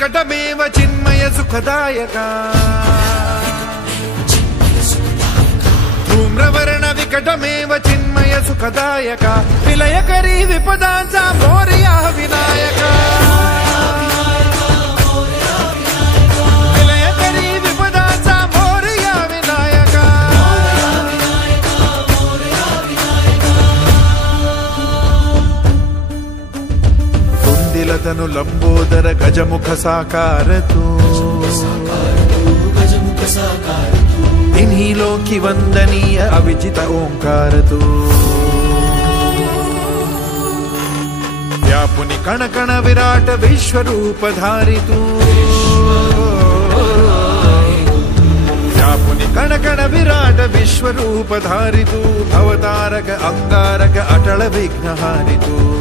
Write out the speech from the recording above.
विकटमेव चिन्मय सुखदायका धूम्रवर्ण विकटमेव चिन्मय सुखदायका विलयकरी विपदांचा मोरया विनायका विलयकरी विपदांचा मोरया विनायका कुंदिलतनु लंबोदर गजमुख साकारतु इन्हीं वंदनीय अविजित ओंकार तू व्यापुनि कण कण विराट विश्वरूप धारि तू व्यापुनि कण कण विराट विश्वरूप धारि तू भवतारक अंगारक अटल विघ्नहारि तू